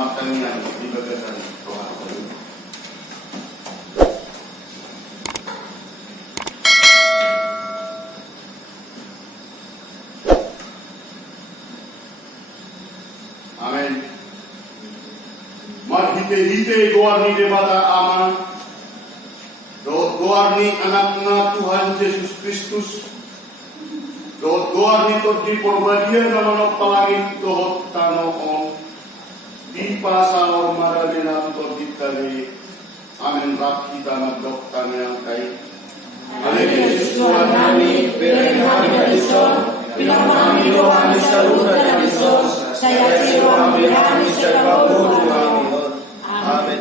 makan yang di bagasan doa. Amin. Hite doa ni daripada aman. Doa ni anak-anak Tuhan Yesus Kristus. Doa ni di perbadian nama palangit doa tanong di pasal maradina di tadi. Amin. Rap kita nagdoktan yang kay. Amin. Yesus Tuhan kami, beri kami dari Son, bilang kami doa di saluran dari Son, saya siwa kami sekalian. Amin.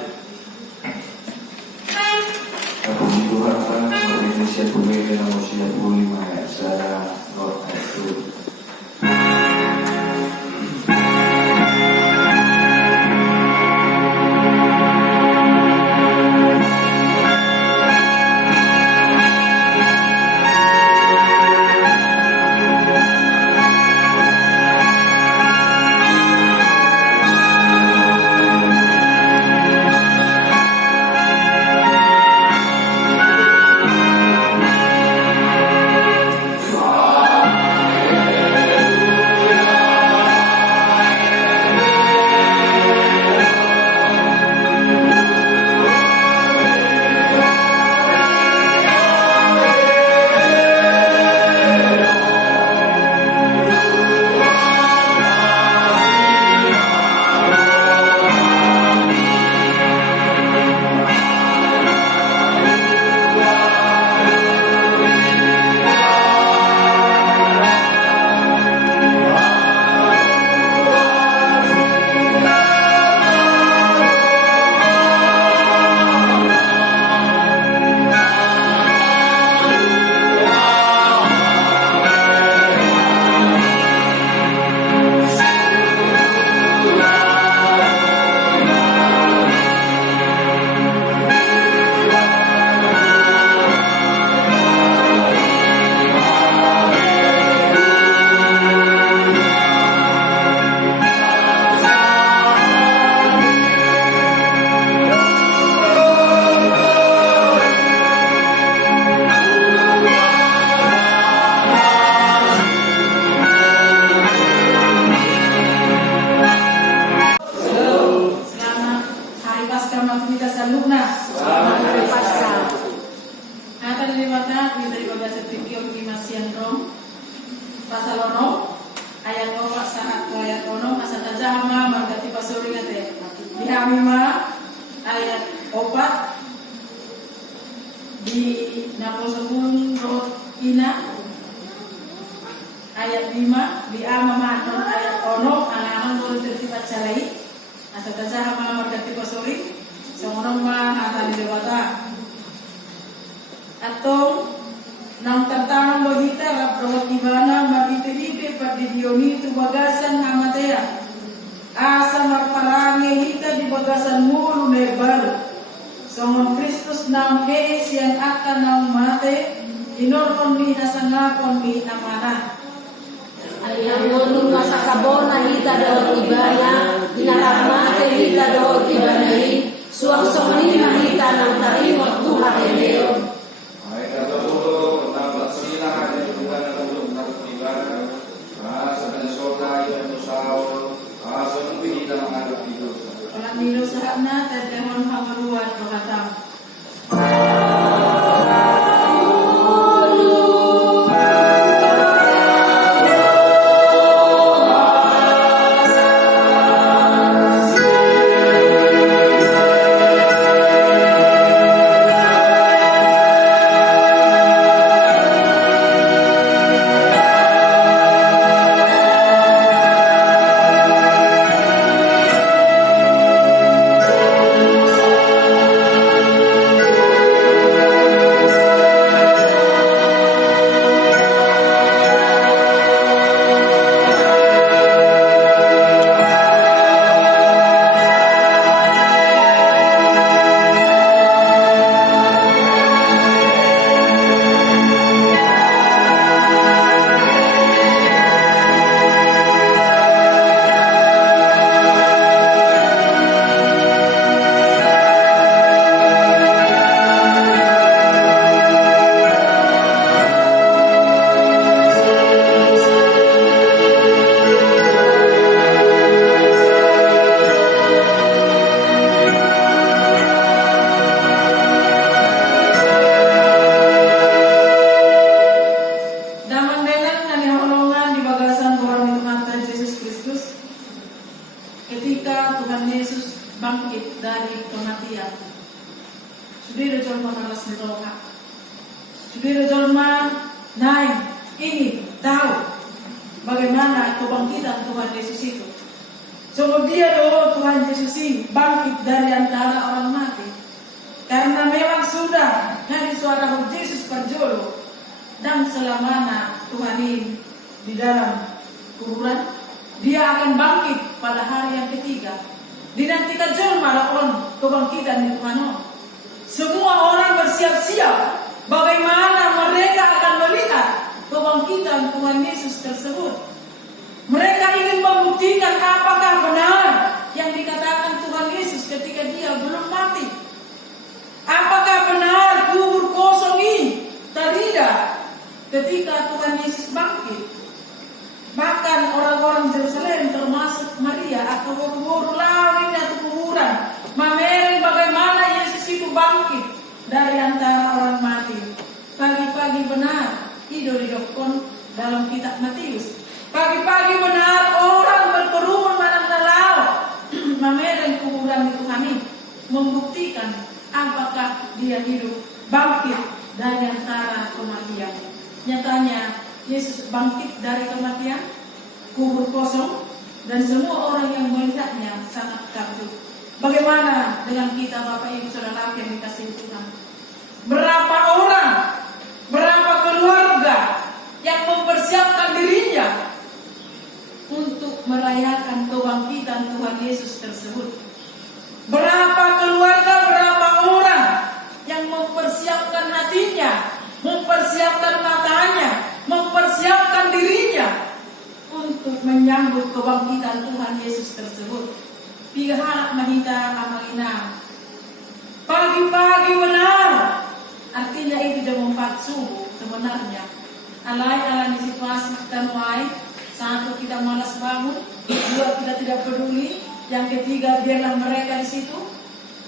Puji Tuhan karena Indonesia pemilih nomor 95 ya, saya Lord Esther. Ayat 5 di ama ayat ono anak-anak boleh tertibat calai asal taja hama margati pasori seorang mah hata di dewata atau nang tantangan bahita raprawat ibana magite hipe pada diomi itu bagasan amatea asa marparange hita di bagasan mulu nerbal songon Kristus nam heis yang akan nam mate inorkon mi hasangakon mi amanah Ayang nonung masa kabona hita daot ibana, inaramate hita daot ibanari, suang-suang na hita ng tarimot Tuhan Eleo. Ay katulog, dapat sila hanya Tuhan ang tulong na ibana, sa kansota yung tusao, sa nubinita ng alat Diyos. Walang nilo sa na, tademon hamaluan rohatam. ketika Tuhan Yesus bangkit dari kematian. Saudara jolma malas diroha. Saudara jolma naik ingin tahu bagaimana kebangkitan Tuhan Yesus itu. Kemudian Tuhan Yesus ini bangkit dari antara orang mati. Karena memang sudah dari suara Roh Yesus berjolo dan selamanya Tuhan ini di dalam kuburan, dia akan bangkit pada hari yang ketiga. Dinantikan jelma lawan kebangkitan di Tuhan. Semua orang bersiap-siap bagaimana mereka akan melihat kebangkitan Tuhan Yesus tersebut. Mereka ingin membuktikan apakah benar yang dikatakan Tuhan Yesus ketika dia belum mati. Apakah benar kubur kosong ini terlihat ketika Tuhan Yesus bangkit. Bahkan orang-orang Yerusalem termasuk Maria atau buru-buru lari dari kuburan memering bagaimana Yesus itu bangkit dari antara orang mati. Pagi-pagi benar idol-idokon dalam kitab Matius. Pagi-pagi benar orang berkerumun manang-nalau memering kuburan Tuhan ini, membuktikan apakah dia hidup bangkit dari antara kematian. Nyatanya Yesus bangkit dari kematian, kubur kosong, dan semua orang yang melihatnya sangat kagum. Bagaimana dengan kita Bapak Ibu Saudara yang dikasihi Tuhan? Berapa orang, berapa keluarga yang mempersiapkan dirinya untuk merayakan kebangkitan Tuhan Yesus tersebut? Berapa keluarga, berapa orang yang mempersiapkan hatinya, mempersiapkan matanya, mempersiapkan dirinya untuk menyambut kebangkitan Tuhan Yesus tersebut. Tiga hal mahita amalina. Pagi-pagi benar, artinya itu jam 4 subuh sebenarnya. Alai-alai di situasi kita mulai. Satu, kita malas bangun. Dua, kita tidak peduli. Yang ketiga, biarlah mereka di situ.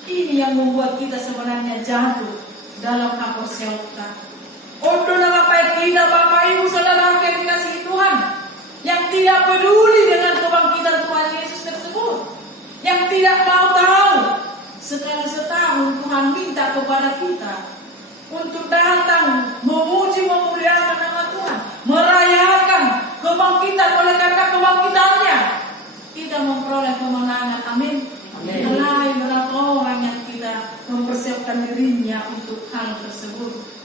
Ini yang membuat kita sebenarnya jatuh dalam hak selta. Untuk nama kita Bapak Ibu Saudara yang dikasihi Tuhan, yang tidak peduli dengan kebangkitan Tuhan Yesus tersebut, yang tidak mau tahu, sekali setahun Tuhan minta kepada kita untuk datang memuji memuliakan nama Tuhan, merayakan kebangkitan. Oleh karena kebangkitannya kita memperoleh kemenangan. Amin. Mulai berapa orang yang kita mempersiapkan dirinya untuk hal tersebut.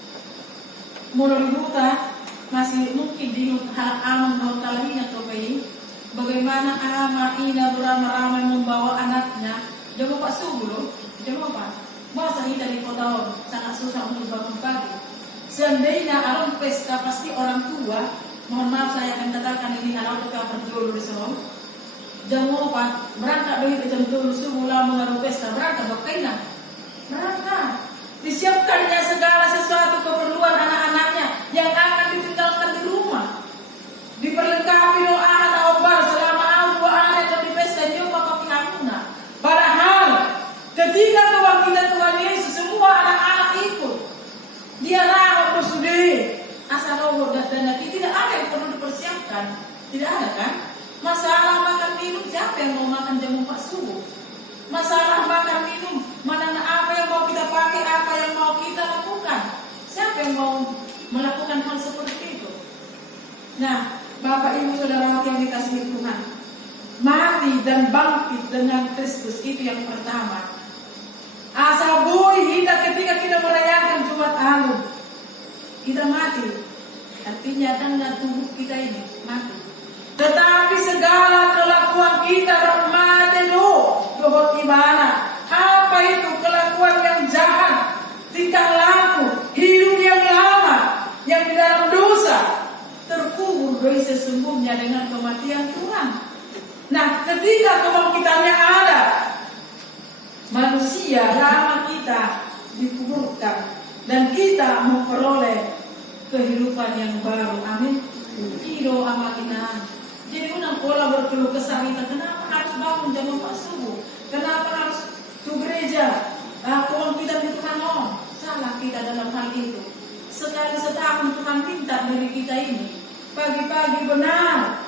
Menurut kita masih mungkin di hal aman kalau talahina atau bayi. Bagaimana ama ina beramai-ramai membawa anaknya jam 4 subuh loh, jam 4. Masa kita di kota sangat susah untuk bangun pagi. Seandainya alam pesta pasti orang tua, mohon maaf saya akan katakan ini alam tukang berjolo di sana. Jam 4 berangkat begitu jam 7 subuh lah mengaruh pesta berangkat bakaina. Berangkat. Disiapkannya segala sesuatu keperluan anak-anaknya yang akan ditinggalkan di rumah. Diperlengkapi doa atau obar selama 2 hari atau di pesta juga pakai hakuna. Padahal ketika kebangkitan Tuhan Yesus semua anak-anak ikut. Dia rawat bersudah. Asal robo dan tidak ada yang perlu dipersiapkan. Tidak ada kan? Masalah makan minum siapa yang mau makan jam 4 subuh? Masalah makan minum, mana apa yang mau kita pakai, apa yang mau kita lakukan? Siapa yang mau melakukan hal seperti itu? Nah, Bapak Ibu Saudara yang dikasihi Tuhan, mati dan bangkit dengan Kristus itu yang pertama. Asabui kita ketika kita merayakan Jumat Agung, kita mati. Artinya tanda tubuh kita ini mati. Tetapi segala kelakuan kita rahmati dohot ibana. Apa itu kelakuan yang jahat, tingkah laku, hidup yang lama, yang di dalam dosa, terkubur dari sesungguhnya dengan kematian Tuhan. Nah, ketika kebangkitannya ada, manusia lama kita dikuburkan dan kita memperoleh kehidupan yang baru. Amin. Ido amalina. Jadi unang pola berkeluh kesah kita, kenapa harus bangun jam 4 subuh? Kenapa harus ke gereja? Kebangkitan itu kan salah kita dalam hal itu. Sekali setahun Tuhan minta dari kita ini pagi-pagi benar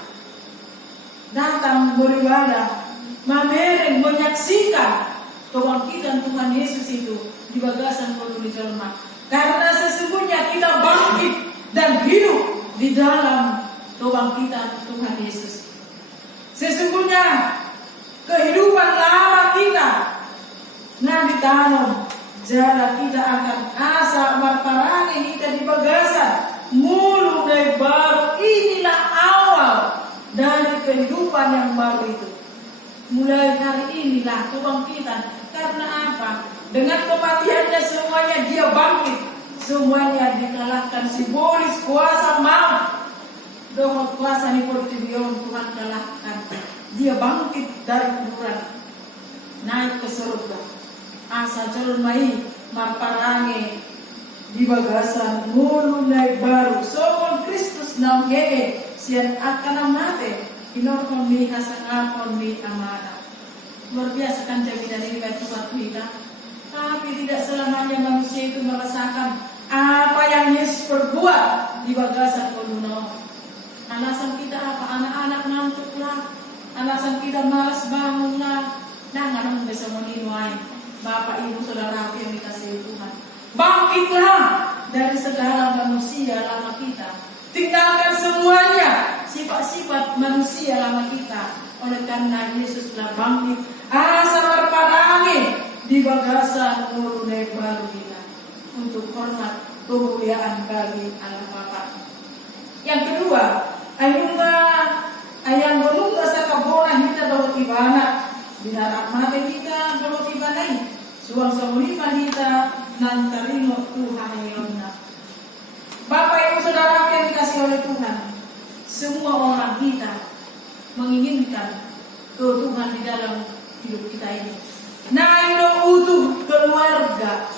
datang beribadah mamereng, menyaksikan kebangkitan Tuhan Yesus itu di bagasan mulut jelma. Karena sesungguhnya kita bangkit dan hidup di dalam kebangkitan Tuhan Yesus. Sesungguhnya kehidupan lama kita nanti tanam jala kita akan asa marparane kita di bagasan mulu dari baru. Inilah awal dari kehidupan yang baru itu. Mulai hari inilah kebangkitan. Karena apa? Dengan kematiannya semuanya dia bangkit. Semuanya dikalahkan, simbolis kuasa maut. Dengan kuasa Nicotibion Tuhan kalahkan. Dia bangkit dari kuburan, naik ke surga. Asa calon mai marparange di bagasan mulu naik baru. Somon Kristus nam hee sian akan mate. Inorkon mi hasangapon mi amana. Luar biasa kan jaminan ini bagi suatu kita. Tapi tidak selamanya manusia itu merasakan apa yang Yesus perbuat di bagasan komunal. Alasan kita apa? Anak-anak ngantuklah. Alasan kita malas bangunlah. Jangan bisa meninuai Bapak Ibu Saudara yang dikasihi Tuhan. Bangkitlah dari segala manusia lama kita. Tinggalkan semuanya sifat-sifat manusia lama kita. Oleh karena Yesus telah bangkit, asa berpadangi di bagasan urune baru kita untuk hormat kemuliaan bagi Allah Bapa. Yang kedua, ayang golunga sa kabona hita daw ibana binarap mate kita daw ibanay suwang sa mulima hita nan tarino Tuhan ayonna. Bapak Ibu Saudara yang dikasih oleh Tuhan, semua orang kita menginginkan Tuhan di dalam hidup kita ini. Naindo utuh keluarga,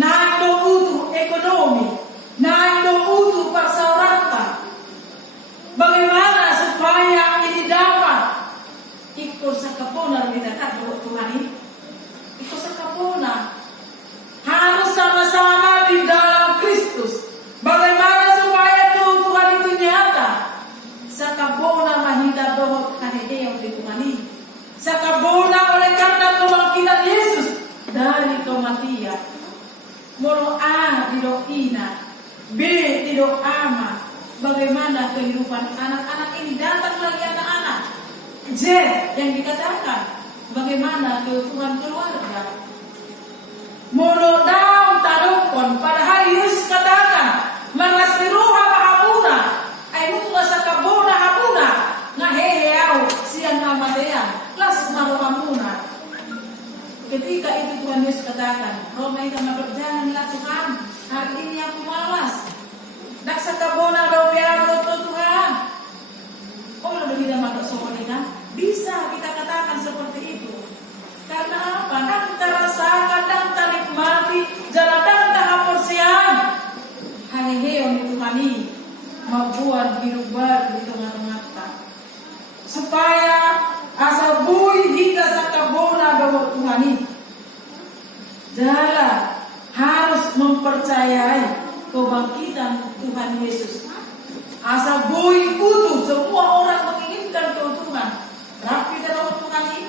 naindo utuh ekonomi, naindo utuh persahabatan. Bagaimana supaya ini dapat ikut sa kapona kita buat Tuhan ini? Ikut sa kapona harus sama-sama di dalam Kristus. Bagaimana supaya Tuhan itu nyata? Sa kapona mahita dohot kanedeo di Tuhan ini. Sa kapona oleh karena kebangkitan Yesus dari kematian. Moro A didoina, B didoama. Bagaimana kehidupan anak-anak ini, datang lagi anak-anak. Z yang dikatakan bagaimana kehidupan keluarga. Mono daun tarukon padahal Yesus katakan mangasmiruha mahabuna ay munga sa kabuna habuna ngaheheaw siyan namadean las maruhamuna. Ketika itu Tuhan Yesus katakan, Roma itu berjalanlah Tuhan, hari ini aku malas. Daksa kabona daw biaro to Tuhan. Oh, lo tidak masuk sokonina. Bisa kita katakan seperti itu. Karena apa? Nang terasakan, nang tanikmati, jalan tahaporsian. Haniheo ni Tuhan ini membuat hidup baru di tengah-tengah kita. Supaya asa bui kita sa kabona daw Tuhan ini. Jalan harus mempercayai kebangkitan Tuhan Yesus. Asa bui utuh semua orang menginginkan Tuhan. Rap kita dapat Tuhan ini,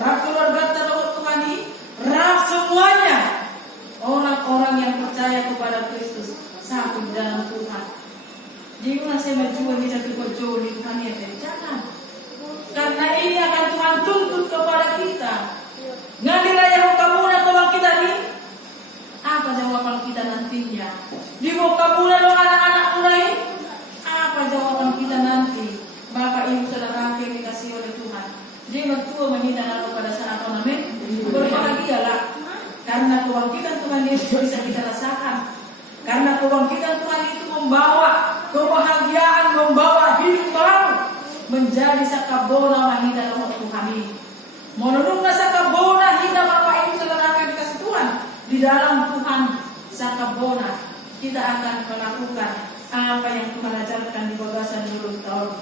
rap keluarga kita dapat Tuhan ini, rap semuanya orang-orang yang percaya kepada Kristus satu di dalam Tuhan. Jadi saya berjuang di satu berjuang di Tuhan ya, jangan. Karena ini akan Tuhan tuntut kepada kita. Ngadiraya kamu kebangkitan ini. Apa jawaban kita nantinya? Di muka bulan anak-anak mulai, apa jawaban kita nanti? Bapak Ibu Saudara yang dikasih oleh Tuhan. Jadi mertua menghina lalu pada saat amin. Berbahagialah karena kebangkitan Tuhan Yesus bisa kita rasakan. Karena kebangkitan Tuhan itu membawa kebahagiaan, membawa hidup baru, menjadi sakabona mahina lalu Tuhan ini. Menurut sakabona hina Bapak Ibu Saudara yang dikasih Tuhan. Di dalam Tuhan sakabona kita akan melakukan apa yang Tuhan ajarkan di bagasan mulut tahun.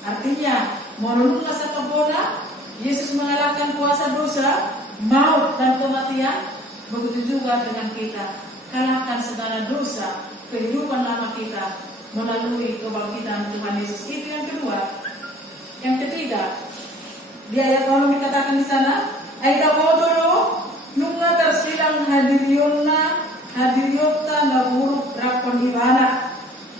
Artinya menurut sakabona Yesus mengalahkan kuasa dosa, maut dan kematian. Begitu juga dengan kita, kalahkan segala dosa kehidupan lama kita melalui kebangkitan Tuhan Yesus. Itu yang kedua. Yang ketiga, Di ayat 8 dikatakan di sana, ay kamodo nunga tersilang hadiriyota na buruk rakon ibana.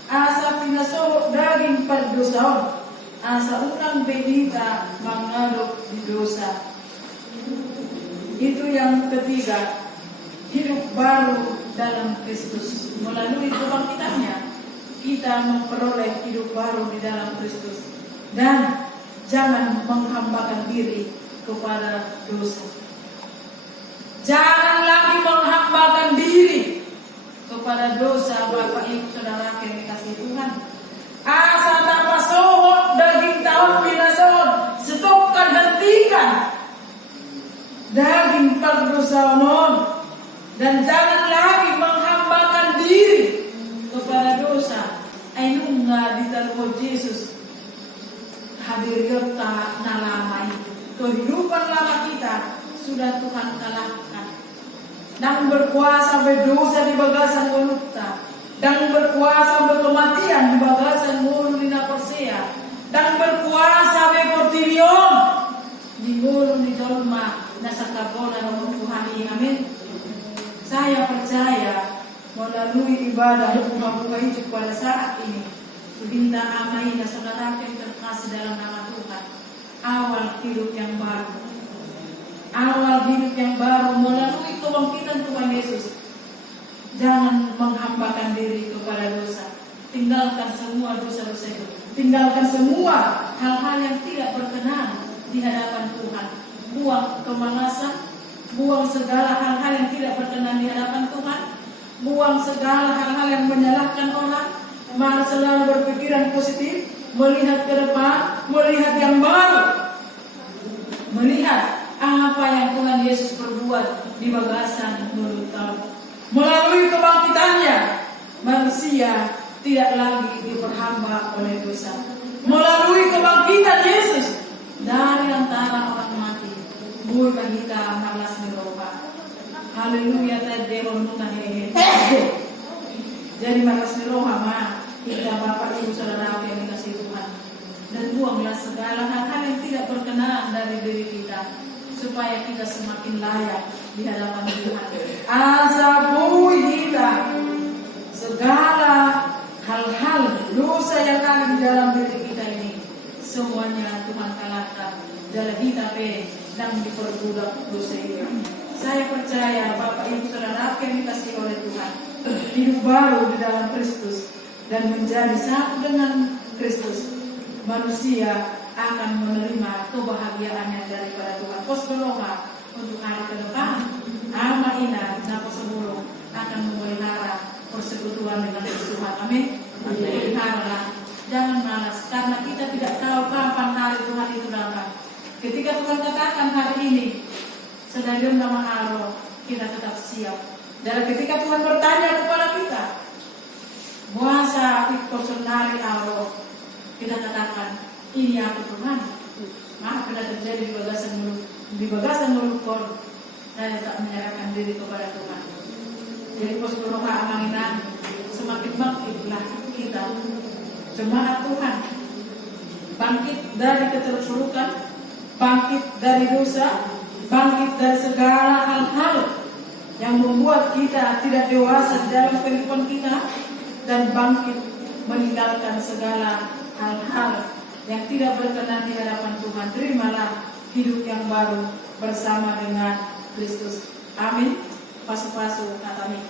Asa pinasohok daging pagdosaon. Asa unang bedita mangalok di dosa. Itu yang ketiga, hidup baru dalam Kristus. Melalui kebangkitannya, kita memperoleh hidup baru di dalam Kristus. Dan jangan menghambakan diri kepada dosa. Jangan lagi menghambakan diri kepada dosa, Bapak Ibu Saudara yang dikasihi Tuhan. Asa tapasohot daging taon binasohot, stopkan, hentikan daging pagdosaonon, dan jangan lagi menghambakan diri kepada dosa. Ayun nga di dalam Yesus hadir kita nalamay. Kehidupan lama kita sudah Tuhan kalahkan. Dan berkuasa berdosa di bagasan ulukta. Dan berkuasa berkematian di bagasan mulu di napersea. Dan berkuasa berportilion di mulu di dolma nasa kabona ng Tuhan. Amin. Saya percaya melalui ibadah bunga-bunga hidup pada saat ini, minta amai na saudara yang terkasih dalam nama Tuhan, awal hidup yang baru melalui kebangkitan Tuhan Yesus. Jangan menghambakan diri kepada dosa. Tinggalkan semua dosa-dosa itu. Tinggalkan semua hal-hal yang tidak berkenan di hadapan Tuhan. Buang kemalasan, buang segala hal-hal yang tidak berkenan di hadapan Tuhan. Buang segala hal-hal yang menyalahkan orang. Mari selalu berpikiran positif, melihat ke depan, melihat yang baru, melihat apa yang Tuhan Yesus perbuat di bagasan mulut tahun. Melalui kebangkitannya, manusia tidak lagi diperhamba oleh dosa. Melalui kebangkitan Yesus dari antara orang mati, bukan kita malas meroba. Haleluya, tadero nuna hehe. Jadi malas meroba mah kita Bapak Ibu Saudara yang dikasihi Tuhan, dan buanglah segala hal-hal yang tidak berkenan dari diri kita, supaya kita semakin layak di hadapan Tuhan. Asapui kita segala hal-hal dosa yang ada di dalam diri kita ini, semuanya Tuhan kalahkan. Dalam kita dan diperbudak dosa itu. Saya percaya Bapak Ibu Saudara yang dikasihi oleh Tuhan, hidup baru di dalam Kristus dan menjadi satu dengan Kristus, manusia akan menerima kebahagiaannya daripada Tuhan. Pos berdoa untuk hari ke depan. Ama ina napa sebelum akan memelihara persekutuan dengan Tuhan. Amin. Peliharalah, jangan malas, karena kita tidak tahu kapan hari Tuhan itu datang. Ketika Tuhan katakan hari ini, sedang nama Allah, kita tetap siap. Dan ketika Tuhan bertanya kepada kita, muasa personari Allah, kita katakan, ini aku Tuhan. Maka tidak terjadi di bagasan mulut kor, saya tak menyerahkan diri kepada Tuhan. Jadi pos berdoa amanginan, semakin bangkitlah kita, jemaat Tuhan, bangkit dari keterpurukan, bangkit dari dosa, bangkit dari segala hal-hal yang membuat kita tidak dewasa dalam kehidupan kita, dan bangkit meninggalkan segala hal-hal yang tidak berkenan di hadapan Tuhan. Terimalah hidup yang baru bersama dengan Kristus. Amin. Pasu-pasu katanya.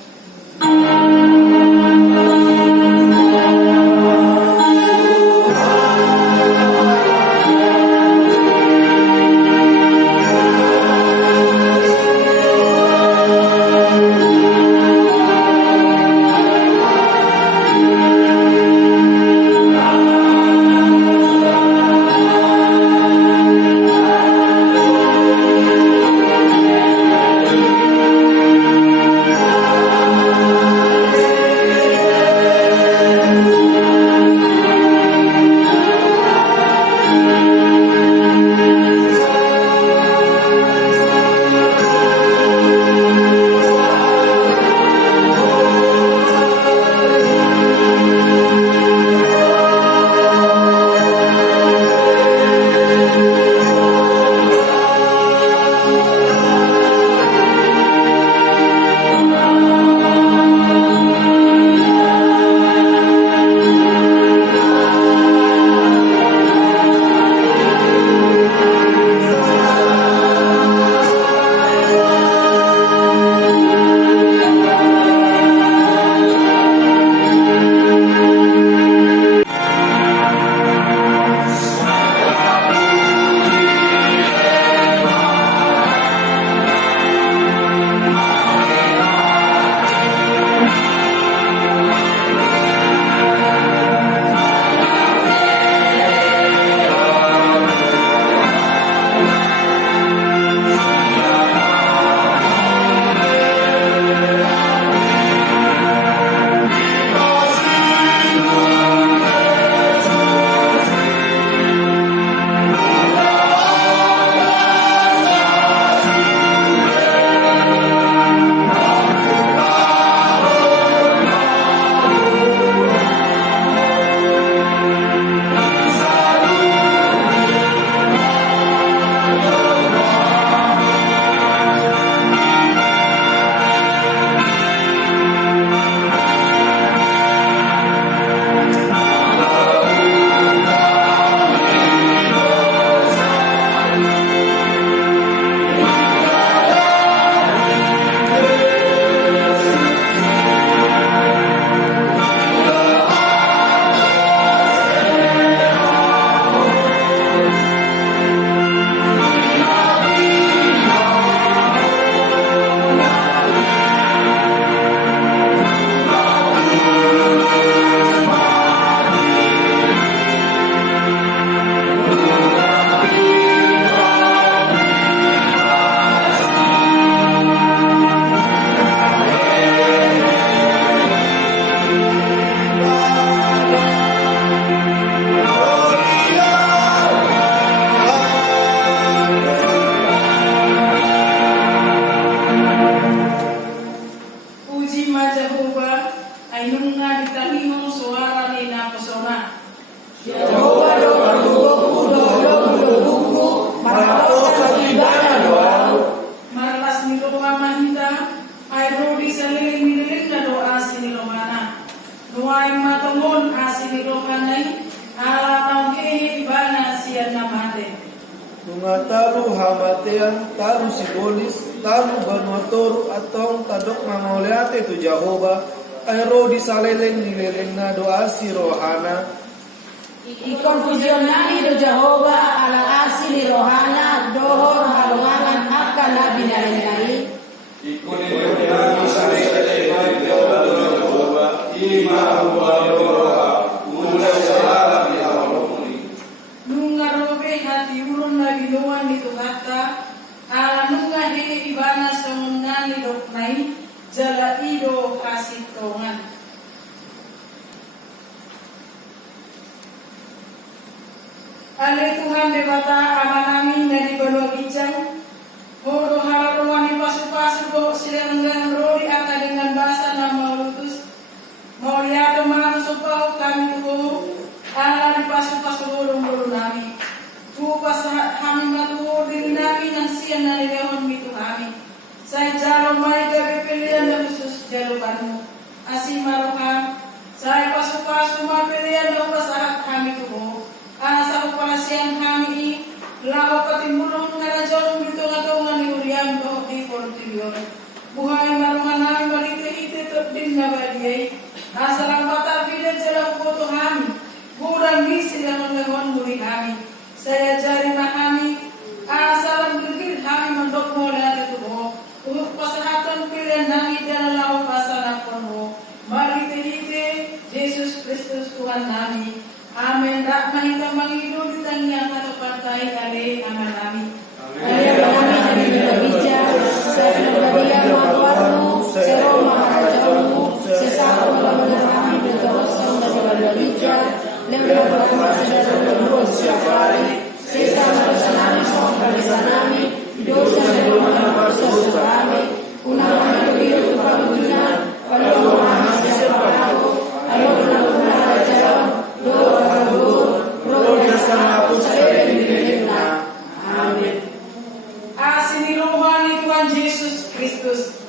Tunga talu hamatean, talu sibolis, talu banuatoru atong tadok mamauleate tu Jehovah, ayro di saleleng nileleng na doa si rohana. Ikonfusionali do Jehovah ala asili rohana dohor halungangan akan nabi nalai. Nunga robe hati ulun na biluan dito kata, ala nunga hini ibana sa mungani doknay, jala ido kasih tongan. Ale Tuhan debata ama namin na di balwa gijang, Moro hararuan ni pasu-pasu do silang rori aka dengan bahasa nama lutus. Mau lihat mana supau kami tuh ala di pasu-pasu bolong-bolong nami. Tu pas kami matu diri nami nang sian nari lehon mitu kami. Saya jalo mai gabi pilihan dan khusus jalo kamu. Asih marokan. Saya pasu-pasu mai pilihan dan pasahat kami tuh. Asa upalasian kami lao patimbulong nga rajon dito nga to nga ni Uriam do di Fortilyon. Buhay marumanay malite-ite to din na baliyay. Asarang batar bilang sila kuto kami. Kurang di sila mengengon muri kami. Saya jari kami. Asarang gergir kami mendok mo lahat ito mo. Untuk pasahatan pilihan nami dan lao pasanapon mo. Malite-ite Jesus Kristus Tuhan nami. Amin. Tak mahitang mangido di tangya atau pantai ale aman amin. Ayah kami hari berbija, saya berbia mawarmu, sero maharajamu, sesama benar kami berdosa dari berbija, lembah berkata sedang berdua setiap hari, sesama bersanami sama bersanami, dosa dan rumah bersatu kami, unang berbia tukang dunia, kalau mahasiswa siapa aku, ayo benar-benar jalan, doa kabur, roh dan sama aku saya diberikan. Amin. Asini rohani Tuhan Yesus Kristus.